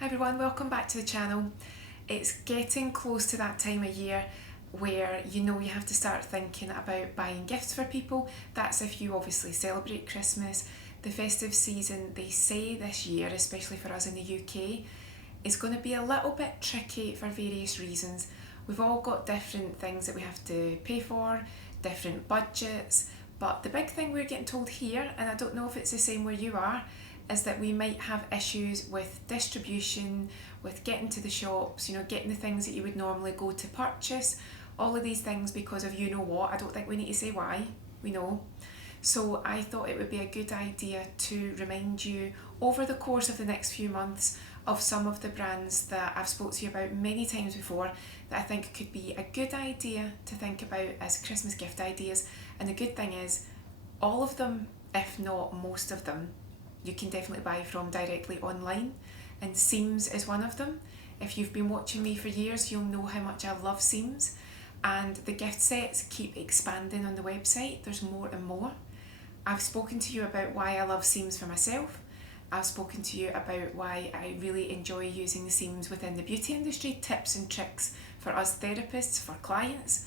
Hi everyone, welcome back to the channel. It's getting close to that time of year where you have to start thinking about buying gifts for people. That's if you obviously celebrate Christmas. The festive season, they say this year, especially for us in the UK, is going to be a little bit tricky for various reasons. We've all got different things that we have to pay for, different budgets, but the big thing we're getting told here, and I don't know if it's the same where you are, is that we might have issues with distribution, with getting to the shops, getting the things that you would normally go to purchase, all of these things because of you know what. I don't think we need to say why, we know. So I thought it would be a good idea to remind you over the course of the next few months of some of the brands that I've spoke to you about many times before that I think could be a good idea to think about as Christmas gift ideas. And the good thing is, all of them, if not most of them, you can definitely buy from directly online, and SEAMS is one of them. If you've been watching me for years, you'll know how much I love SEAMS, and the gift sets keep expanding on the website. There's more and more. I've spoken to you about why I love SEAMS for myself. I've spoken to you about why I really enjoy using the SEAMS within the beauty industry, tips and tricks for us therapists, for clients.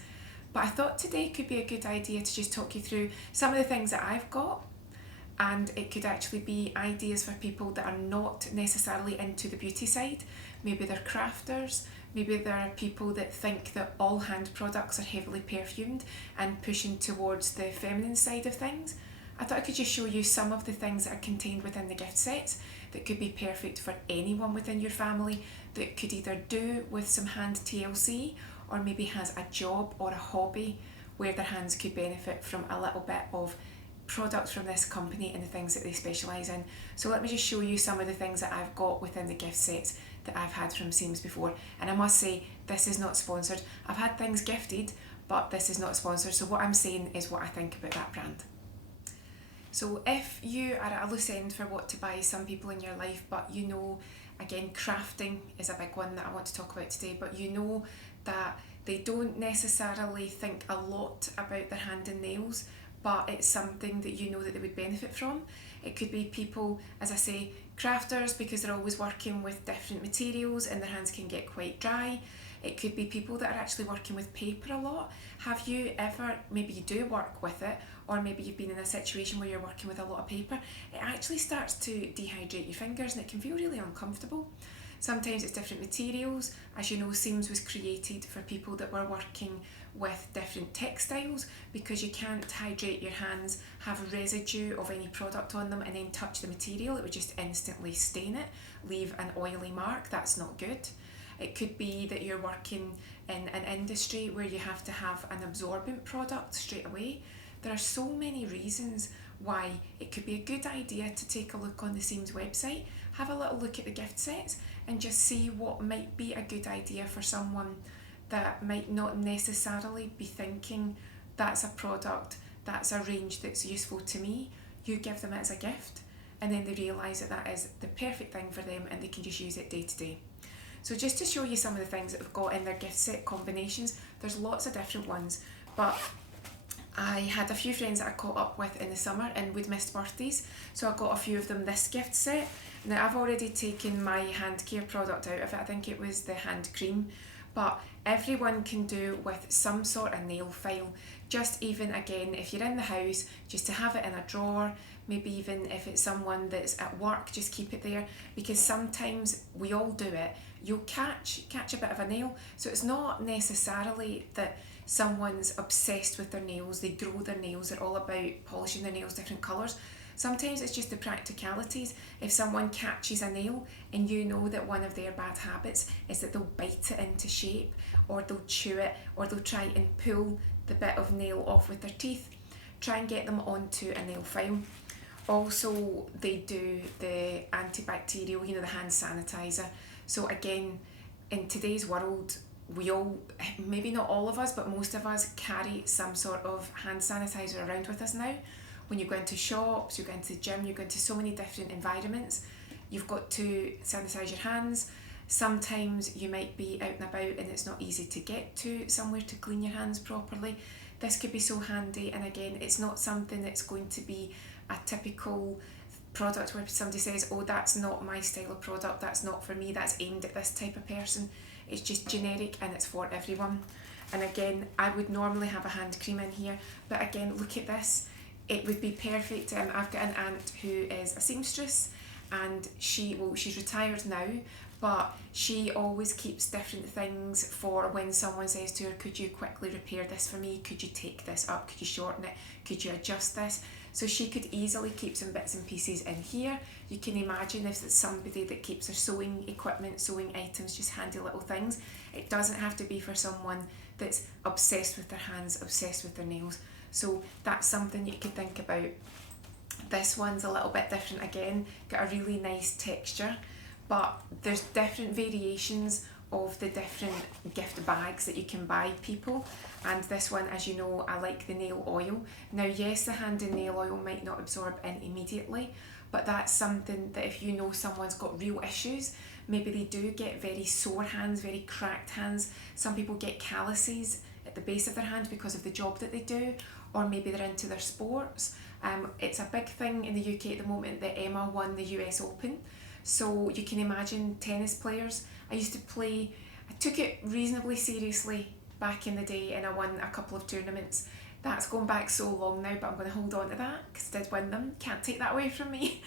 But I thought today could be a good idea to just talk you through some of the things that I've got, and it could actually be ideas for people that are not necessarily into the beauty side. Maybe they're crafters, maybe there are people that think that all hand products are heavily perfumed and pushing towards the feminine side of things. I thought I could just show you some of the things that are contained within the gift sets that could be perfect for anyone within your family that could either do with some hand TLC or maybe has a job or a hobby where their hands could benefit from a little bit of products from this company and the things that they specialise in. So let me just show you some of the things that I've got within the gift sets that I've had from SEAMS before. And I must say, this is not sponsored. I've had things gifted, but this is not sponsored. So what I'm saying is what I think about that brand. So if you are at a loose end for what to buy, some people in your life, but again, crafting is a big one that I want to talk about today, but that they don't necessarily think a lot about their hand and nails, but it's something that that they would benefit from. It could be people, as I say, crafters, because they're always working with different materials and their hands can get quite dry. It could be people that are actually working with paper a lot. Have you ever, maybe you do work with it, or maybe you've been in a situation where you're working with a lot of paper, it actually starts to dehydrate your fingers and it can feel really uncomfortable. Sometimes it's different materials. As you know, SEAMS was created for people that were working with different textiles, because you can't hydrate your hands, have residue of any product on them and then touch the material. It would just instantly stain it, leave an oily mark. That's not good. It could be that you're working in an industry where you have to have an absorbent product straight away. There are so many reasons why it could be a good idea to take a look on the SEAMS website, have a little look at the gift sets and just see what might be a good idea for someone that might not necessarily be thinking that's a product, that's a range that's useful to me. You give them it as a gift and then they realise that that is the perfect thing for them and they can just use it day to day. So just to show you some of the things that we've got in their gift set combinations, there's lots of different ones, but I had a few friends that I caught up with in the summer and we'd missed birthdays, so I got a few of them this gift set. Now I've already taken my hand care product out of it, I think it was the hand cream, but everyone can do with some sort of nail file. Just even again, if you're in the house, just to have it in a drawer, maybe even if it's someone that's at work, just keep it there, because sometimes we all do it. You'll catch a bit of a nail, so it's not necessarily that someone's obsessed with their nails, they grow their nails, they're all about polishing their nails different colours. Sometimes it's just the practicalities. If someone catches a nail and you know that one of their bad habits is that they'll bite it into shape, or they'll chew it, or they'll try and pull the bit of nail off with their teeth, try and get them onto a nail file. Also, they do the antibacterial, the hand sanitizer. So again, in today's world, we all, maybe not all of us, but most of us carry some sort of hand sanitizer around with us now. When you go into shops, you go into the gym, you go into so many different environments, you've got to sanitize your hands. Sometimes you might be out and about and it's not easy to get to somewhere to clean your hands properly. This could be so handy, and again, it's not something that's going to be a typical product where somebody says, oh, that's not my style of product, that's not for me, that's aimed at this type of person. It's just generic and it's for everyone. And again, I would normally have a hand cream in here, but again, look at this. It would be perfect. I've got an aunt who is a seamstress, and she's retired now, but she always keeps different things for when someone says to her, could you quickly repair this for me? Could you take this up? Could you shorten it? Could you adjust this? So she could easily keep some bits and pieces in here. You can imagine if it's somebody that keeps their sewing equipment, sewing items, just handy little things. It doesn't have to be for someone that's obsessed with their hands, obsessed with their nails. So that's something you could think about. This one's a little bit different again, got a really nice texture, but there's different variations of the different gift bags that you can buy people. And this one, as you know, I like the nail oil. Now yes, the hand and nail oil might not absorb in immediately, but that's something that if you know someone's got real issues, maybe they do get very sore hands, very cracked hands. Some people get calluses at the base of their hand because of the job that they do, or maybe they're into their sports. It's a big thing in the UK at the moment that Emma won the US Open. So you can imagine tennis players. I took it reasonably seriously back in the day, and I won a couple of tournaments. That's going back so long now, but I'm going to hold on to that because I did win them. Can't take that away from me.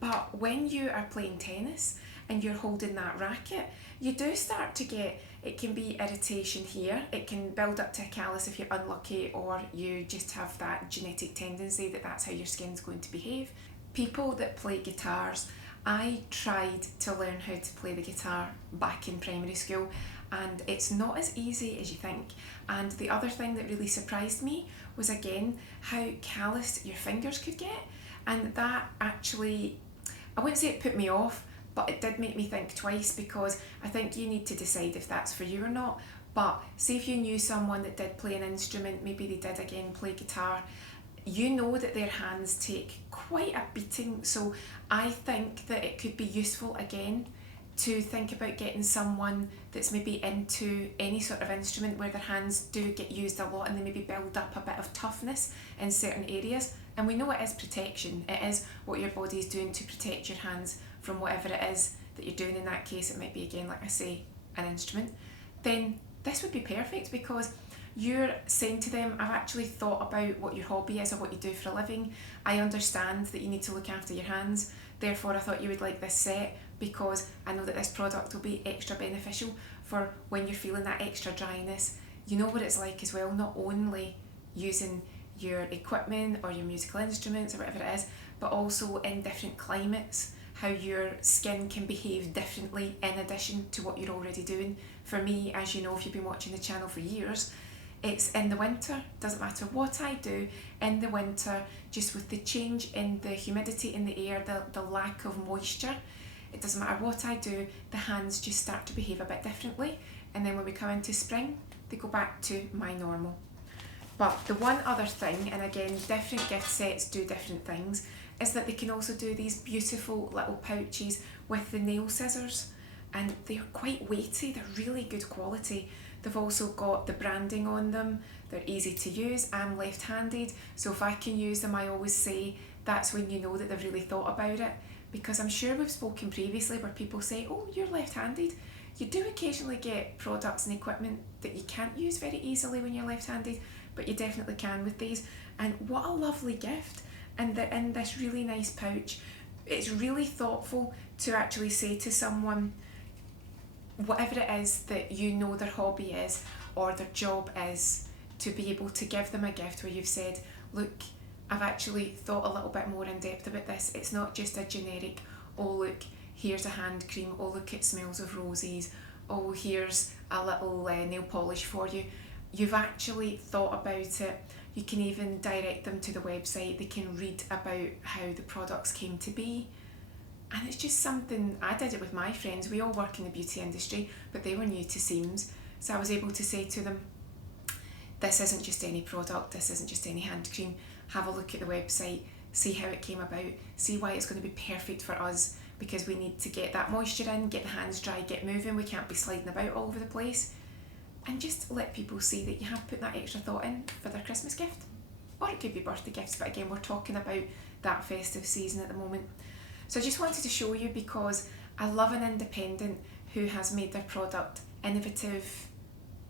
But when you are playing tennis and you're holding that racket, you do start to get, it can be irritation here. It can build up to a callus if you're unlucky, or you just have that genetic tendency that that's how your skin's going to behave. People that play guitars, I tried to learn how to play the guitar back in primary school, and it's not as easy as you think. And the other thing that really surprised me was again how calloused your fingers could get, and that actually, I wouldn't say it put me off, but it did make me think twice, because I think you need to decide if that's for you or not. But say if you knew someone that did play an instrument, maybe they did again play guitar, you know that their hands take quite a beating. So I think that it could be useful again to think about getting someone that's maybe into any sort of instrument where their hands do get used a lot, and they maybe build up a bit of toughness in certain areas. And we know it is protection. It is what your body is doing to protect your hands from whatever it is that you're doing. In that case, it might be, again, like I say, an instrument. Then this would be perfect, because you're saying to them, I've actually thought about what your hobby is or what you do for a living. I understand that you need to look after your hands. Therefore, I thought you would like this set, because I know that this product will be extra beneficial for when you're feeling that extra dryness. You know what it's like as well, not only using your equipment or your musical instruments or whatever it is, but also in different climates, how your skin can behave differently in addition to what you're already doing. For me, as you know, if you've been watching the channel for years, it's in the winter, doesn't matter what I do, in the winter, just with the change in the humidity in the air, the lack of moisture, it doesn't matter what I do, the hands just start to behave a bit differently. And then when we come into spring, they go back to my normal. But the one other thing, and again, different gift sets do different things, is that they can also do these beautiful little pouches with the nail scissors, and they're quite weighty, they're really good quality. They've also got the branding on them, they're easy to use. I'm left-handed, so if I can use them, I always say that's when you know that they've really thought about it, because I'm sure we've spoken previously where people say, oh, you're left-handed. You do occasionally get products and equipment that you can't use very easily when you're left-handed, but you definitely can with these. And what a lovely gift. And they're in this really nice pouch. It's really thoughtful to actually say to someone, whatever it is that you know their hobby is or their job is, to be able to give them a gift where you've said, look, I've actually thought a little bit more in depth about this. It's not just a generic, oh look, here's a hand cream, oh look, it smells of roses, oh here's a little nail polish for you. You've actually thought about it. You can even direct them to the website. They can read about how the products came to be. And it's just something, I did it with my friends. We all work in the beauty industry, but they were new to SEAMS. So I was able to say to them, this isn't just any product, this isn't just any hand cream. Have a look at the website, see how it came about, see why it's going to be perfect for us, because we need to get that moisture in, get the hands dry, get moving. We can't be sliding about all over the place. And just let people see that you have put that extra thought in for their Christmas gift. Or it could be birthday gifts, but again, we're talking about that festive season at the moment. So I just wanted to show you because I love an independent who has made their product innovative,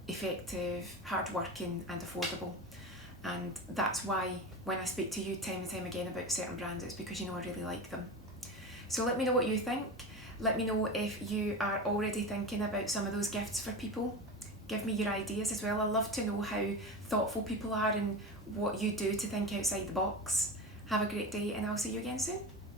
effective, hardworking and affordable. And that's why when I speak to you time and time again about certain brands, it's because you know I really like them. So let me know what you think. Let me know if you are already thinking about some of those gifts for people. Give me your ideas as well. I love to know how thoughtful people are and what you do to think outside the box. Have a great day and I'll see you again soon.